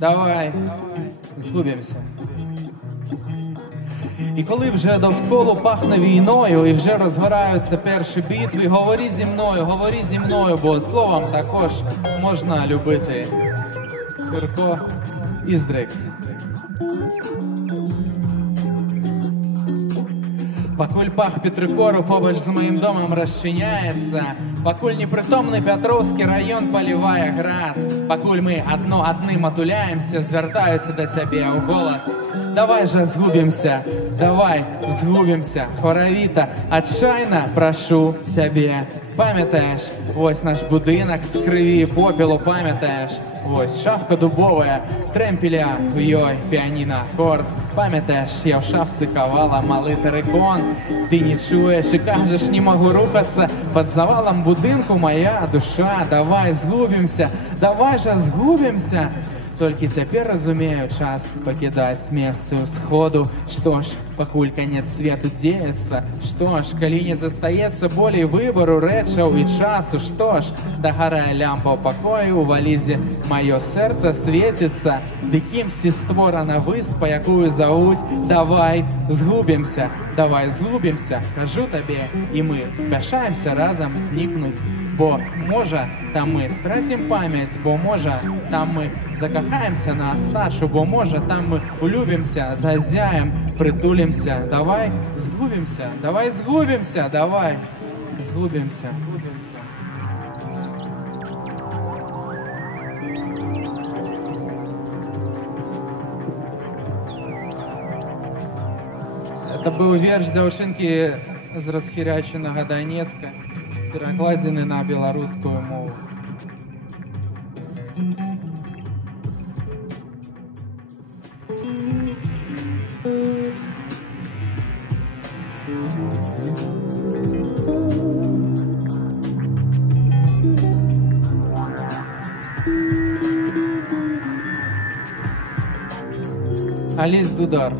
Давай, згубимося. І коли вже довкола пахне війною, і вже розгораються перші битви, говори зі мною, бо словом також можна любити. Кирко Іздрик. Покуль пах Петрикору побач з моїм домом розчиняється, покуль непритомний Петровський район поливає град, покуль ми одним отуляємося, звертаюся до тебе у голос. Давай же згубимся, давай згубимся, хоровіта, отчайно прошу тебе. Пам'ятаєш, ось наш будинок з криві попілу, пам'ятаєш, ось шафка дубовая, тремпеля, йой, піаніно, акорд. Пам'ятаєш, я в шафці ковала малий терикон. Ти не чуєш і кажеш, не можу рухатися. Під завалом будинку моя душа. Давай згубимся, давай же згубимся. Тільки тепер розумію час покидать місце сходу. Що ж, покуль конець світу діється, що ж, коли не застається болі вибору, речаў і часу, що ж, догорає лямпа в покою, у валізі моє серце світиться, ды кимсьці створена виспа, якую зовуть. Давай згубимся, кажу тобі, і ми спяшаємося разом зникнуть. Бо може там ми стратим пам'ять, бо може там ми закохаємося на остачу, бо може там ми улюбимся, зазяєм, притулимся. Давай згубимся, давай згубимся, давай згубимся. Это был верш дзяўчынкі з расхіряченага Донецка, перакладзены на беларускую мову. Аліс Дудар.